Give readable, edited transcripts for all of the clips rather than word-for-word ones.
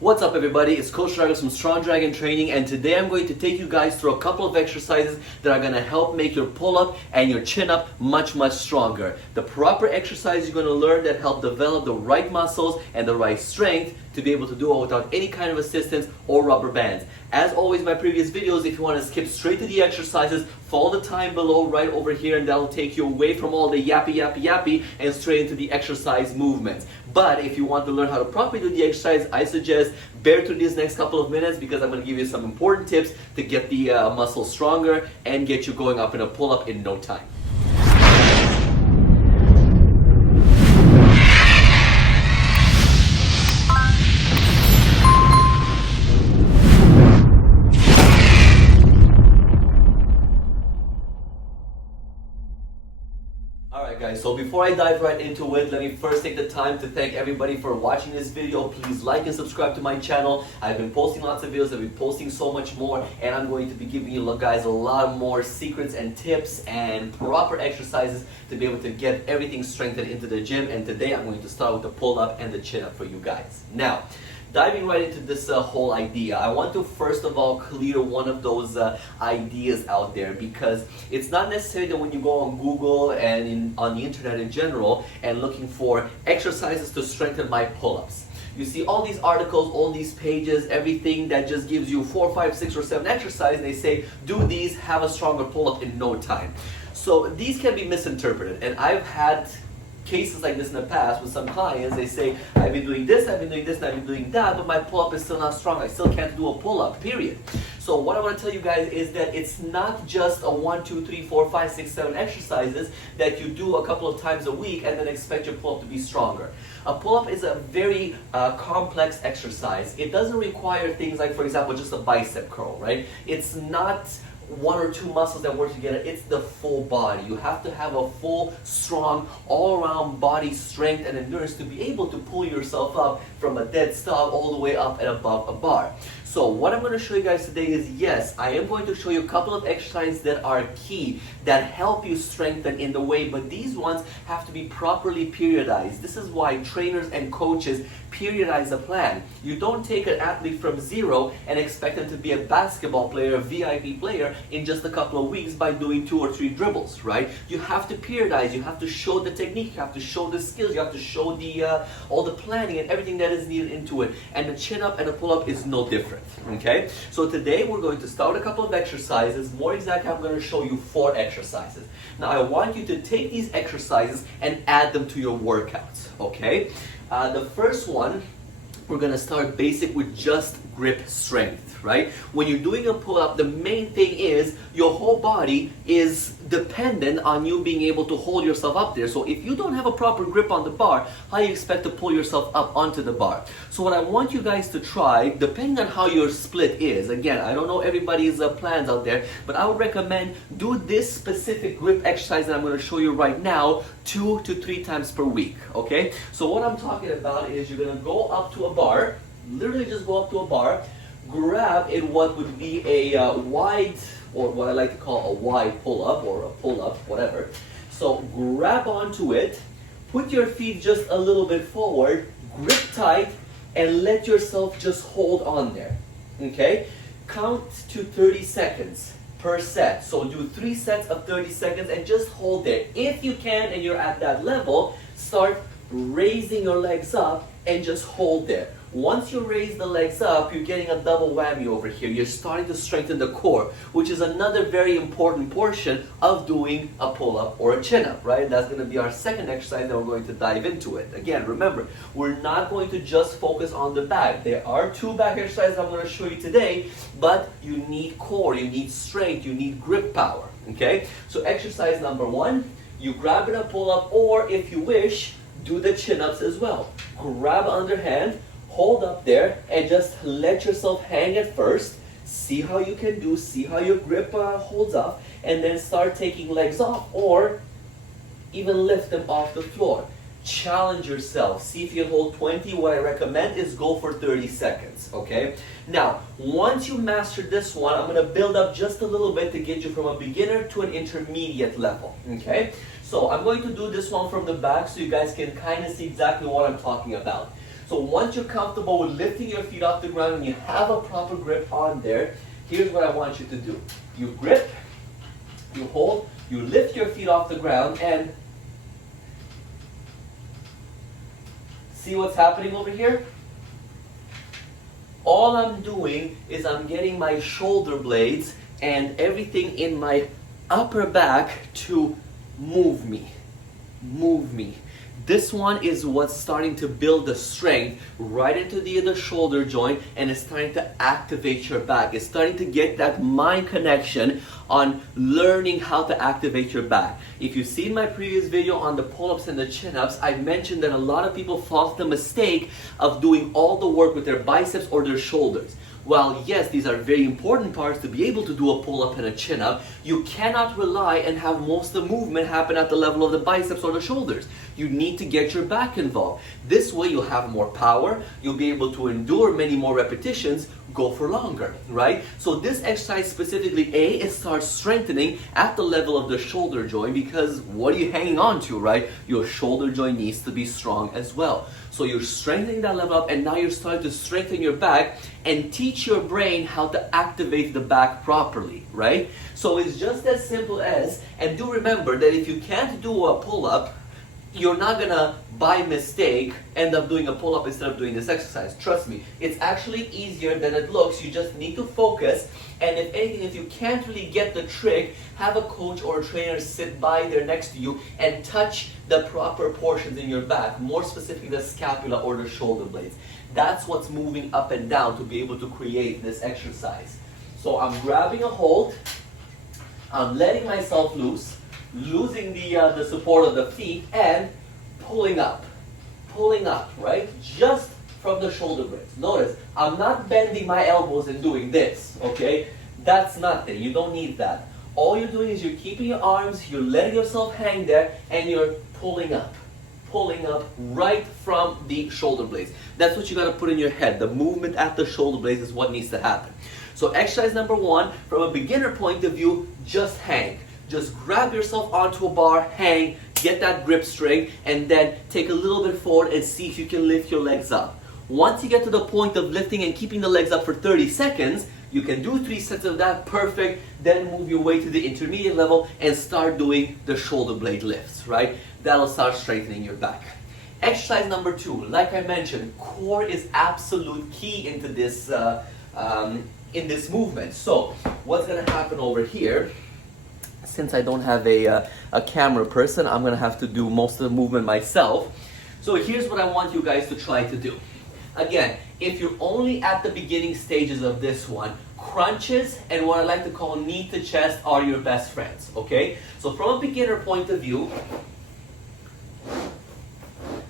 What's up everybody, it's Coach Dragos from Strong Dragon Training, and today I'm going to take you guys through a couple of exercises that are going to help make your pull-up and your chin-up much stronger. The proper exercise you're going to learn that help develop the right muscles and the right strength to be able to do it without any kind of assistance or rubber bands. As always, my previous videos, if you want to skip straight to the exercises, follow the time below right over here, and that'll take you away from all the yappy and straight into the exercise movements. But if you want to learn how to properly do the exercise, I suggest bear through these next couple of minutes because I'm going to give you some important tips to get the muscles stronger and get you going up in a pull-up in no time. Guys, so before I dive right into it, let me first take the time to thank everybody for watching this video. Please like and subscribe to my channel. I've been posting lots of videos, I've been posting so much more, and I'm going to be giving you guys a lot more secrets and tips and proper exercises to be able to get everything strengthened into the gym. And today I'm going to start with the pull-up and the chin-up for you guys. Now, diving right into this whole idea, I want to first of all clear one of those ideas out there, because it's not necessarily that when you go on Google and on the internet in general and looking for exercises to strengthen my pull-ups, you see all these articles, all these pages, everything that just gives you 4, 5, 6, or 7 exercises, and they say do these, have a stronger pull-up in no time. So these can be misinterpreted, and I've had cases like this in the past with some clients. They say, I've been doing this, I've been doing this, and I've been doing that, but my pull-up is still not strong. I still can't do a pull-up, period. So what I want to tell you guys is that it's not just a 1, 2, 3, 4, 5, 6, 7 exercises that you do a couple of times a week and then expect your pull-up to be stronger. A pull-up is a very complex exercise. It doesn't require things like, for example, just a bicep curl, right? It's not 1 or 2 muscles that work together. It's the full body. You have to have a full, strong, all-around body strength and endurance to be able to pull yourself up from a dead stop all the way up and above a bar. So what I'm going to show you guys today is, yes, I am going to show you a couple of exercises that are key, that help you strengthen in the way, but these ones have to be properly periodized. This is why trainers and coaches periodize a plan. You don't take an athlete from zero and expect them to be a basketball player, a VIP player in just a couple of weeks by doing 2 or 3 dribbles, right? You have to periodize, you have to show the technique, you have to show the skills, you have to show the all the planning and everything that is needed into it. And the chin-up and the pull-up is no different, okay? So today we're going to start a couple of exercises. More exactly, I'm going to show you 4 exercises. Now I want you to take these exercises and add them to your workouts, okay? The first one, we're going to start basic with just grip strength, right? When you're doing a pull-up, the main thing is your whole body is dependent on you being able to hold yourself up there. So if you don't have a proper grip on the bar, how do you expect to pull yourself up onto the bar? So what I want you guys to try, depending on how your split is, again, I don't know everybody's plans out there, but I would recommend do this specific grip exercise that I'm going to show you right now 2 to 3 times per week, okay? So what I'm talking about is you're going to go up to a bar, literally just go up to a bar, grab in what would be a wide, or what I like to call a wide pull-up or a pull-up, whatever. So grab onto it, put your feet just a little bit forward, grip tight, and let yourself just hold on there, okay? Count to 30 seconds per set. So do 3 sets of 30 seconds and just hold there. If you can and you're at that level, start raising your legs up and just hold there. Once you raise the legs up, you're getting a double whammy over here. You're starting to strengthen the core, which is another very important portion of doing a pull-up or a chin-up, right? That's going to be our second exercise that we're going to dive into it. Again, remember, we're not going to just focus on the back. There are 2 back exercises I'm going to show you today, but you need core, you need strength, you need grip power, okay? So exercise number 1, you grab it a pull-up, or if you wish, do the chin-ups as well. Grab underhand, hold up there, and just let yourself hang at first. See how you can do, see how your grip holds up, and then start taking legs off, or even lift them off the floor. Challenge yourself. See if you can hold 20. What I recommend is go for 30 seconds, okay? Now, once you master this one, I'm going to build up just a little bit to get you from a beginner to an intermediate level, okay? So I'm going to do this one from the back so you guys can kind of see exactly what I'm talking about. So once you're comfortable with lifting your feet off the ground and you have a proper grip on there, here's what I want you to do. You grip, you hold, you lift your feet off the ground, and see what's happening over here? All I'm doing is I'm getting my shoulder blades and everything in my upper back to move me. Move me. This one is what's starting to build the strength right into the other shoulder joint, and it's starting to activate your back. It's starting to get that mind connection on learning how to activate your back. If you've seen my previous video on the pull-ups and the chin-ups, I mentioned that a lot of people fall the mistake of doing all the work with their biceps or their shoulders. While yes, these are very important parts to be able to do a pull-up and a chin-up, you cannot rely and have most of the movement happen at the level of the biceps or the shoulders. You need to get your back involved. This way you'll have more power, you'll be able to endure many more repetitions, go for longer, right? So this exercise specifically, it starts strengthening at the level of the shoulder joint, because what are you hanging on to, right? Your shoulder joint needs to be strong as well. So you're strengthening that level up, and now you're starting to strengthen your back and teach your brain how to activate the back properly, right? So it's just as simple as, and do remember that if you can't do a pull-up, you're not gonna, by mistake, end up doing a pull-up instead of doing this exercise. Trust me, it's actually easier than it looks. You just need to focus, and if anything, if you can't really get the trick, have a coach or a trainer sit by there next to you and touch the proper portions in your back, more specifically the scapula or the shoulder blades. That's what's moving up and down to be able to create this exercise. So I'm grabbing a hold, I'm letting myself loose, losing the support of the feet, and pulling up, right? Just from the shoulder blades. Notice, I'm not bending my elbows and doing this, okay? That's nothing, you don't need that. All you're doing is you're keeping your arms, you're letting yourself hang there, and you're pulling up right from the shoulder blades. That's what you gotta put in your head. The movement at the shoulder blades is what needs to happen. So exercise number one, from a beginner point of view, just hang. Just grab yourself onto a bar, hang, get that grip strength, and then take a little bit forward and see if you can lift your legs up. Once you get to the point of lifting and keeping the legs up for 30 seconds, you can do 3 sets of that, perfect. Then move your way to the intermediate level and start doing the shoulder blade lifts, right? That'll start strengthening your back. Exercise number two, like I mentioned, core is absolute key into this, in this movement. So what's gonna happen over here, since I don't have a camera person, I'm gonna have to do most of the movement myself. So here's what I want you guys to try to do. Again, if you're only at the beginning stages of this one, crunches and what I like to call knee to chest are your best friends, okay? So from a beginner point of view,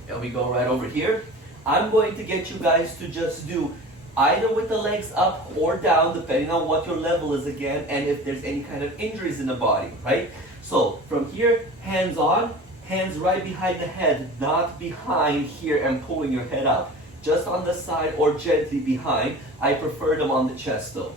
and we go right over here, I'm going to get you guys to just do either with the legs up or down, depending on what your level is again, and if there's any kind of injuries in the body, right? So from here, hands on, hands right behind the head, not behind here and pulling your head up. Just on the side or gently behind. I prefer them on the chest though.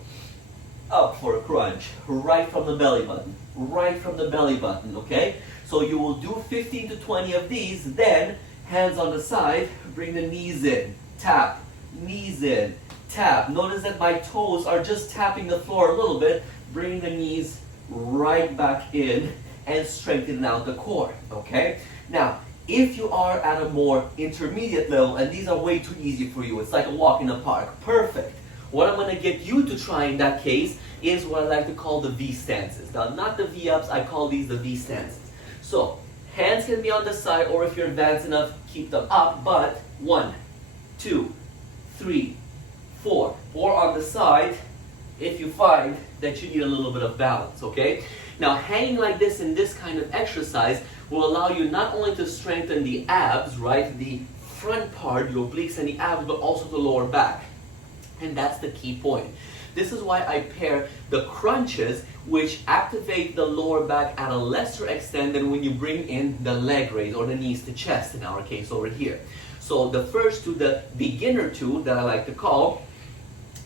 Up for a crunch, right from the belly button, right from the belly button, okay? So you will do 15 to 20 of these, then hands on the side, bring the knees in, tap, knees in, tap. Notice that my toes are just tapping the floor a little bit, bringing the knees right back in and strengthening out the core, okay? Now, if you are at a more intermediate level, and these are way too easy for you, it's like a walk in the park, perfect. What I'm gonna get you to try in that case is what I like to call the V stances. Now, not the V ups, I call these the V stances. So, hands can be on the side, or if you're advanced enough, keep them up, but 1, 2, 3, 4, or on the side, if you find that you need a little bit of balance, okay? Now, hanging like this in this kind of exercise will allow you not only to strengthen the abs, right, the front part, your obliques and the abs, but also the lower back. And that's the key point. This is why I pair the crunches, which activate the lower back at a lesser extent than when you bring in the leg raise or the knees to chest in our case over here. So the first two, the beginner two that I like to call,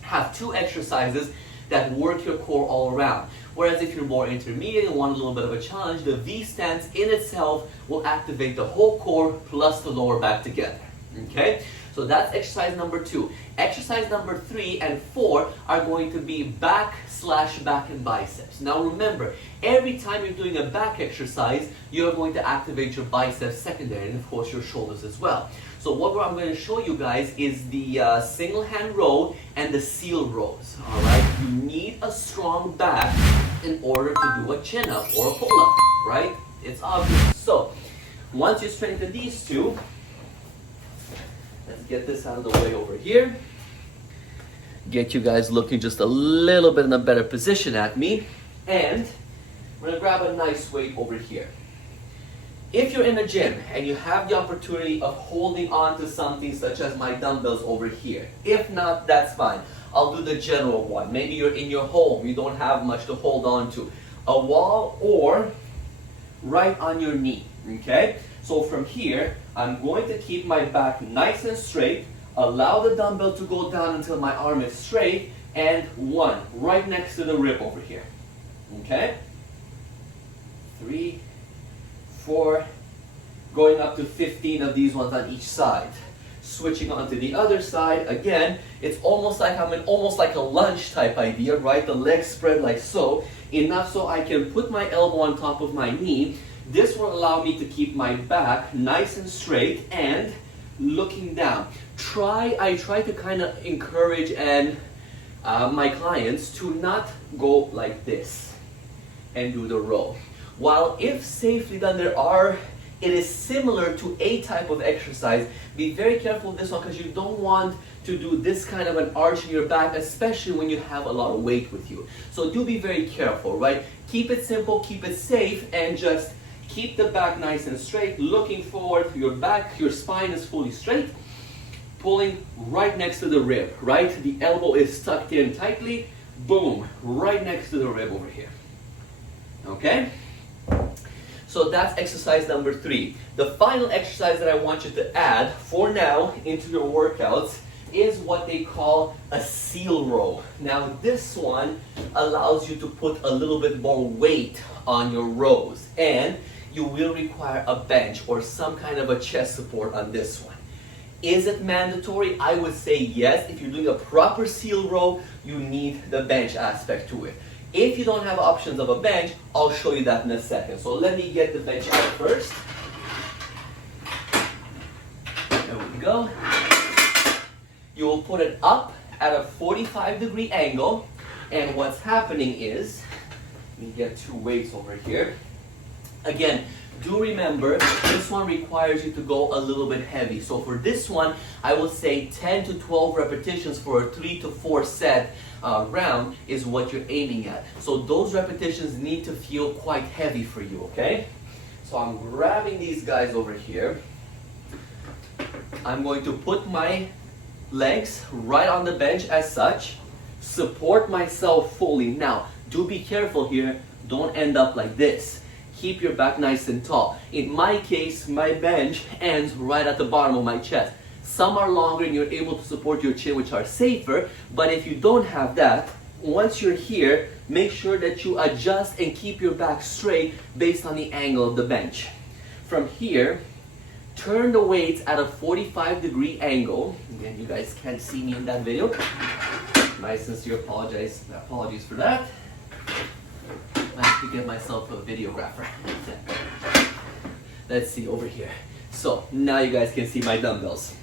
have 2 exercises that work your core all around. Whereas if you're more intermediate and want a little bit of a challenge, the V stance in itself will activate the whole core plus the lower back together. Okay? So that's exercise number 2. Exercise number 3 and 4 are going to be back and biceps. Now remember, every time you're doing a back exercise, you're going to activate your biceps secondary and of course your shoulders as well. So what I'm going to show you guys is the single hand row and the seal rows. Alright, you need a strong back in order to do a chin up or a pull up, right? It's obvious. So once you strengthen these two, let's get this out of the way over here. Get you guys looking just a little bit in a better position at me. And we're gonna grab a nice weight over here. If you're in a gym and you have the opportunity of holding on to something such as my dumbbells over here, if not, that's fine. I'll do the general one. Maybe you're in your home, you don't have much to hold on to. A wall or right on your knee, okay? So from here, I'm going to keep my back nice and straight, allow the dumbbell to go down until my arm is straight, and 1, right next to the rib over here, okay? 3, 4, going up to 15 of these ones on each side. Switching on to the other side, again, it's almost like I'm in almost like a lunge type idea, right? The legs spread like so, enough so I can put my elbow on top of my knee. This will allow me to keep my back nice and straight and looking down. I try to kind of encourage my clients to not go like this and do the row. While if safely done, it is similar to a type of exercise. Be very careful with this one because you don't want to do this kind of an arch in your back, especially when you have a lot of weight with you. So do be very careful, right? Keep it simple, keep it safe, and just keep the back nice and straight, looking forward. Your back, your spine is fully straight, pulling right next to the rib, right? The elbow is tucked in tightly, boom, right next to the rib over here. Okay? So that's exercise number 3. The final exercise that I want you to add for now into your workouts is what they call a seal row. Now this one allows you to put a little bit more weight on your rows, and you will require a bench or some kind of a chest support on this one. Is it mandatory? I would say yes. If you're doing a proper seal row, you need the bench aspect to it. If you don't have options of a bench, I'll show you that in a second. So let me get the bench out first. There we go. You will put it up at a 45-degree angle. And what's happening is, let me get 2 weights over here. Again, do remember, this one requires you to go a little bit heavy. So for this one, I will say 10 to 12 repetitions for a 3 to 4 set round is what you're aiming at. So those repetitions need to feel quite heavy for you, okay? So I'm grabbing these guys over here. I'm going to put my legs right on the bench as such, support myself fully. Now, do be careful here, don't end up like this. Keep your back nice and tall. In my case, my bench ends right at the bottom of my chest. Some are longer and you're able to support your chin, which are safer, but if you don't have that, once you're here, make sure that you adjust and keep your back straight based on the angle of the bench. From here, turn the weights at a 45-degree angle. Again, you guys can't see me in that video. My sincere apologies for that. I have to get myself a videographer. Let's see over here. So now you guys can see my dumbbells.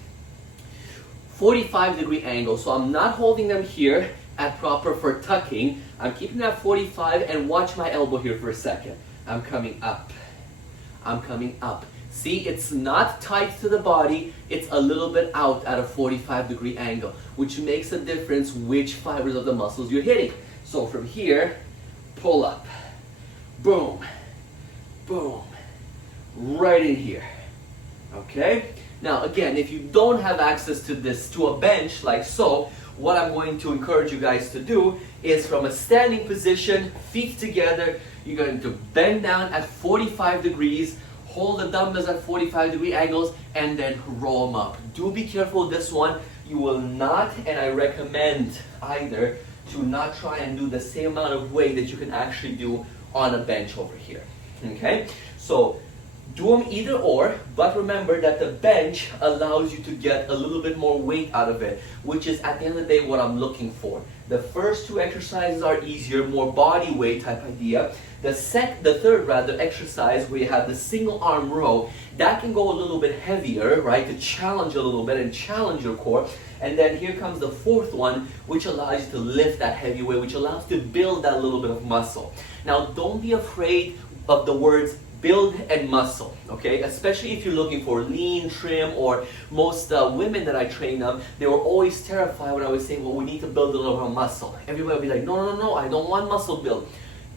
45-degree angle, so I'm not holding them here at proper for tucking. I'm keeping that 45 and watch my elbow here for a second. I'm coming up. I'm coming up. See, it's not tight to the body, it's a little bit out at a 45-degree angle, which makes a difference which fibers of the muscles you're hitting. So from here, pull up. Boom. Boom. Right in here. Okay? Now again, if you don't have access to this, to a bench like so, what I'm going to encourage you guys to do is from a standing position, feet together, you're going to bend down at 45 degrees, hold the dumbbells at 45-degree angles, and then roll them up. Do be careful with this one. You will not, and I recommend either, to not try and do the same amount of weight that you can actually do on a bench over here. Okay? So Do them either or, but remember that the bench allows you to get a little bit more weight out of it, which is at the end of the day what I'm looking for. The first two exercises are easier, more body weight type idea. The third exercise where you have the single arm row, that can go a little bit heavier, right, to challenge a little bit and challenge your core. And then here comes the fourth one, which allows you to lift that heavy weight, which allows you to build that little bit of muscle. Now, don't be afraid of the words build and muscle, okay? Especially if you're looking for lean, trim, or most women that I train them, they were always terrified when I was saying, well, we need to build a little more muscle. Everybody would be like, no, I don't want muscle build.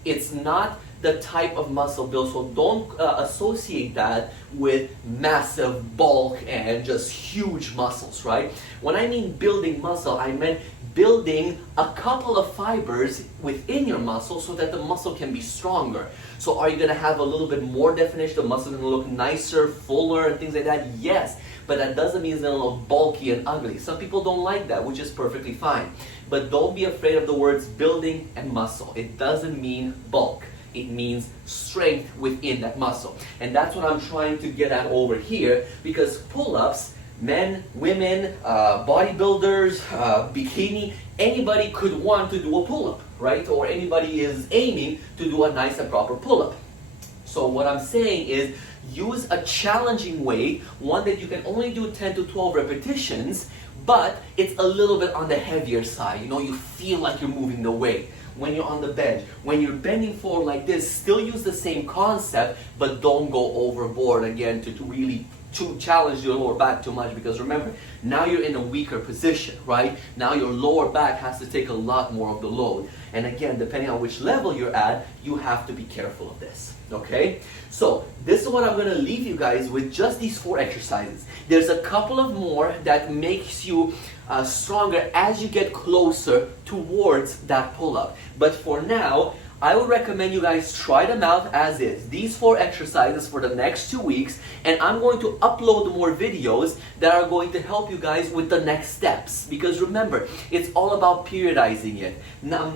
It's not the type of muscle build, so don't associate that with massive bulk and just huge muscles, right? When I mean building muscle, I meant building a couple of fibers within your muscle so that the muscle can be stronger. So are you going to have a little bit more definition? The muscle is going to look nicer, fuller, and things like that? Yes, but that doesn't mean it's going to look bulky and ugly. Some people don't like that, which is perfectly fine. But don't be afraid of the words building and muscle. It doesn't mean bulk. It means strength within that muscle. And that's what I'm trying to get at over here, because pull-ups, men, women, bodybuilders, bikini, anybody could want to do a pull-up, right? Or anybody is aiming to do a nice and proper pull-up. So what I'm saying is use a challenging weight, one that you can only do 10 to 12 repetitions, but it's a little bit on the heavier side. You know, you feel like you're moving the weight. When you're on the bench, when you're bending forward like this, still use the same concept, but don't go overboard again to really challenge your lower back too much, because remember, now you're in a weaker position, right? Now your lower back has to take a lot more of the load. And again, depending on which level you're at, you have to be careful of this, okay? So this is what I'm going to leave you guys with, just these 4 exercises. There's a couple of more that makes you stronger as you get closer towards that pull-up. But for now, I would recommend you guys try them out as is. These 4 exercises for the next 2 weeks, and I'm going to upload more videos that are going to help you guys with the next steps. Because remember, it's all about periodizing it. Now,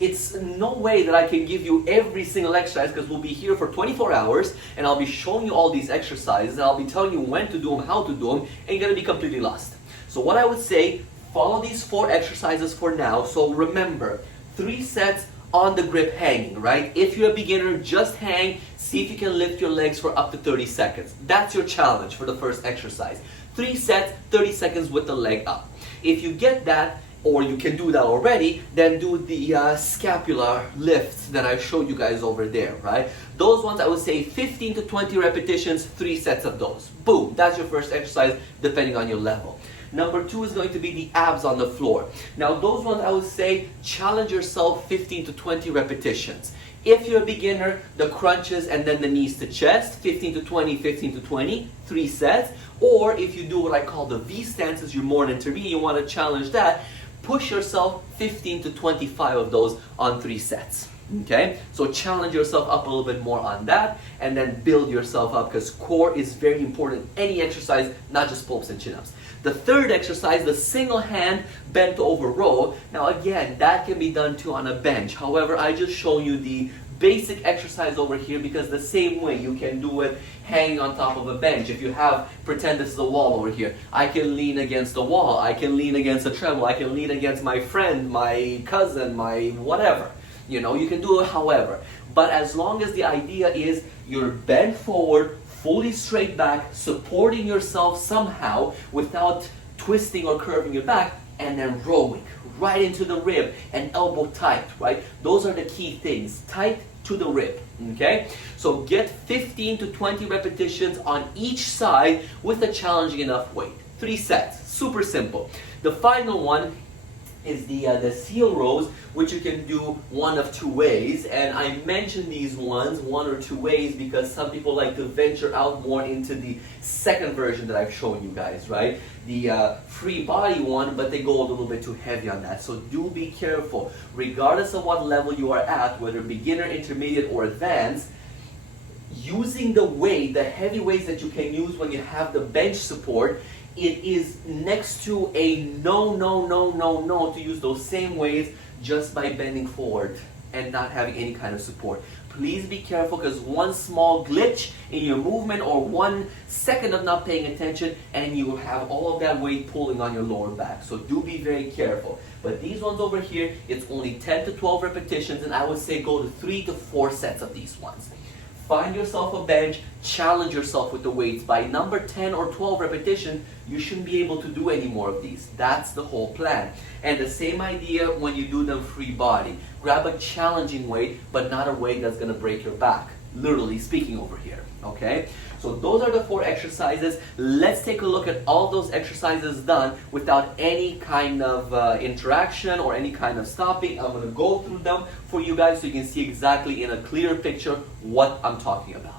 it's no way that I can give you every single exercise, because we'll be here for 24 hours and I'll be showing you all these exercises and I'll be telling you when to do them, how to do them, and you're going to be completely lost. So what I would say, follow these 4 exercises for now. So remember, 3 sets on the grip hanging, right? If you're a beginner, just hang, see if you can lift your legs for up to 30 seconds. That's your challenge for the first exercise. 3 sets, 30 seconds with the leg up. If you get that, or you can do that already, then do the scapular lifts that I showed you guys over there, right? Those ones I would say 15 to 20 repetitions, 3 sets of those. Boom, that's your first exercise depending on your level. Number 2 is going to be the abs on the floor. Now those ones I would say challenge yourself 15 to 20 repetitions. If you're a beginner, the crunches and then the knees to chest, 15 to 20, 15 to 20, 3 sets. Or if you do what I call the V stances, you're more an intermediate, you want to challenge that, push yourself 15 to 25 of those on 3 sets. Okay, so challenge yourself up a little bit more on that, and then build yourself up, because core is very important. Any exercise, not just pull-ups and chin-ups. The third exercise, the single hand bent over row. Now again, that can be done too on a bench. However, I just show you the basic exercise over here, because the same way you can do it hanging on top of a bench. If you have, pretend this is a wall over here, I can lean against the wall, I can lean against a treadmill, I can lean against my friend, my cousin, my whatever. You know, you can do it however. But as long as the idea is you're bent forward, fully straight back, supporting yourself somehow without twisting or curving your back, and then rowing right into the rib and elbow tight, right? Those are the key things, tight to the rib, okay? So get 15 to 20 repetitions on each side with a challenging enough weight. 3 sets, super simple. The final one is the seal rows, which you can do one of 2 ways. And I mention these ones 1 or 2 ways because some people like to venture out more into the second version that I've shown you guys, right? The free body one, but they go a little bit too heavy on that. So do be careful. Regardless of what level you are at, whether beginner, intermediate, or advanced, using the weight, the heavy weights that you can use when you have the bench support, it is next to a no to use those same weights just by bending forward and not having any kind of support. Please be careful, because one small glitch in your movement or 1 second of not paying attention and you will have all of that weight pulling on your lower back. So do be very careful. But these ones over here, it's only 10 to 12 repetitions, and I would say go to 3 to 4 sets of these ones. Find yourself a bench, challenge yourself with the weights. By number 10 or 12 repetition, you shouldn't be able to do any more of these. That's the whole plan. And the same idea when you do them free body. Grab a challenging weight, but not a weight that's going to break your back. Literally speaking over here, okay? So those are the 4 exercises. Let's take a look at all those exercises done without any kind of interaction or any kind of stopping. I'm going to go through them for you guys so you can see exactly in a clear picture what I'm talking about.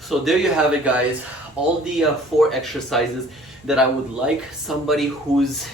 So there you have it, guys. All the 4 exercises that I would like somebody who's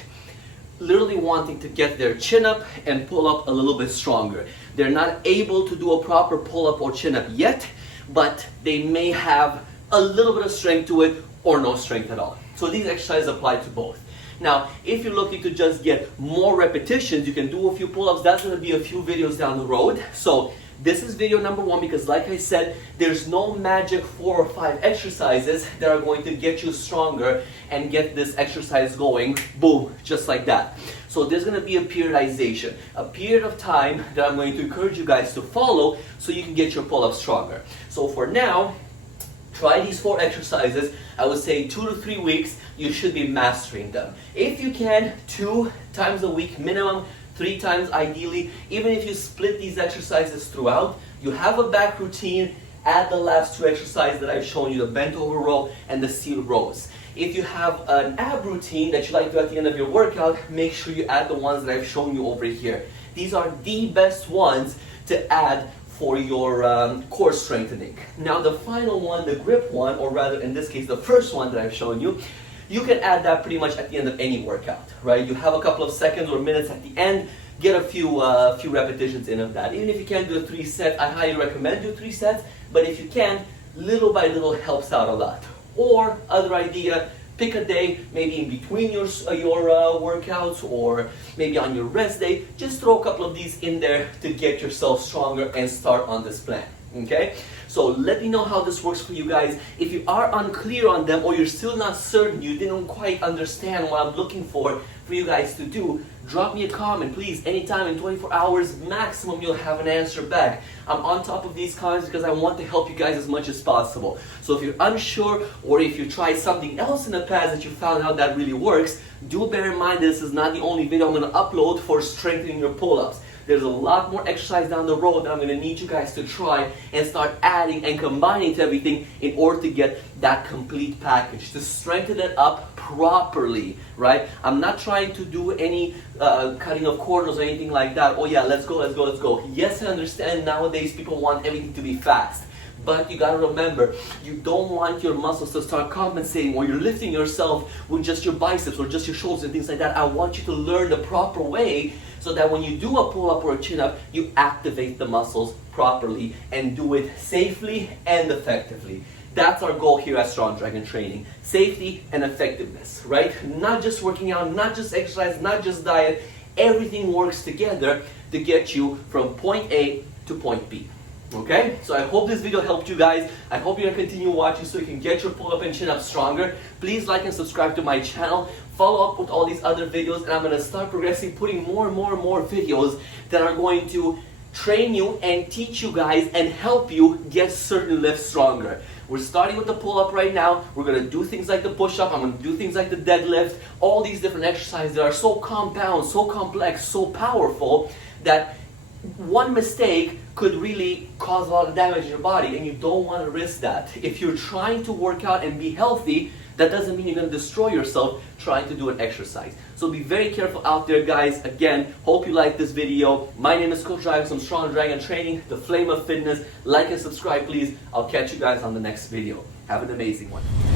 literally wanting to get their chin up and pull up a little bit stronger. They're not able to do a proper pull up or chin up yet, but they may have a little bit of strength to it or no strength at all. So these exercises apply to both. Now, if you're looking to just get more repetitions, you can do a few pull-ups. That's going to be a few videos down the road. So this is video number 1, because like I said, there's no magic 4 or 5 exercises that are going to get you stronger and get this exercise going, boom, just like that. So there's going to be a periodization, a period of time that I'm going to encourage you guys to follow so you can get your pull-ups stronger. So for now, try these 4 exercises. I would say 2 to 3 weeks, you should be mastering them. If you can, 2 times a week minimum, 3 times ideally. Even if you split these exercises throughout, you have a back routine, add the last 2 exercises that I've shown you, the bent over row and the seal rows. If you have an ab routine that you like to do at the end of your workout, make sure you add the ones that I've shown you over here. These are the best ones to add for your core strengthening. Now the final one, the grip one, or rather in this case the first one that I've shown you, you can add that pretty much at the end of any workout, right? You have a couple of seconds or minutes at the end, get a few repetitions in of that. Even if you can't do a 3 set, I highly recommend do 3 sets, but if you can, little by little helps out a lot. Or other idea, pick a day, maybe in between your workouts or maybe on your rest day, just throw a couple of these in there to get yourself stronger and start on this plan, okay? So let me know how this works for you guys. If you are unclear on them or you're still not certain, you didn't quite understand what I'm looking for you guys to do, drop me a comment, please. Anytime in 24 hours maximum, you'll have an answer back. I'm on top of these comments because I want to help you guys as much as possible. So if you're unsure or if you tried something else in the past that you found out that really works, do bear in mind this is not the only video I'm going to upload for strengthening your pull-ups. There's a lot more exercise down the road that I'm going to need you guys to try and start adding and combining to everything in order to get that complete package, to strengthen it up properly, right? I'm not trying to do any cutting of corners or anything like that. Oh yeah, let's go, let's go, let's go. Yes, I understand nowadays people want everything to be fast. But you gotta remember, you don't want your muscles to start compensating or you're lifting yourself with just your biceps or just your shoulders and things like that. I want you to learn the proper way so that when you do a pull-up or a chin-up, you activate the muscles properly and do it safely and effectively. That's our goal here at Strong Dragon Training. Safety and effectiveness, right? Not just working out, not just exercise, not just diet. Everything works together to get you from point A to point B. Okay? So I hope this video helped you guys. I hope you're going to continue watching so you can get your pull-up and chin-up stronger. Please like and subscribe to my channel. Follow up with all these other videos, and I'm going to start progressing, putting more and more videos that are going to train you and teach you guys and help you get certain lifts stronger. We're starting with the pull-up right now. We're going to do things like the push-up. I'm going to do things like the deadlift. All these different exercises that are so compound, so complex, so powerful that one mistake could really cause a lot of damage in your body, and you don't want to risk that. If you're trying to work out and be healthy, that doesn't mean you're going to destroy yourself trying to do an exercise. So be very careful out there, guys. Again, hope you like this video. My name is Coach Dragon from Strong Dragon Training, the Flame of Fitness. Like and subscribe, please. I'll catch you guys on the next video. Have an amazing one.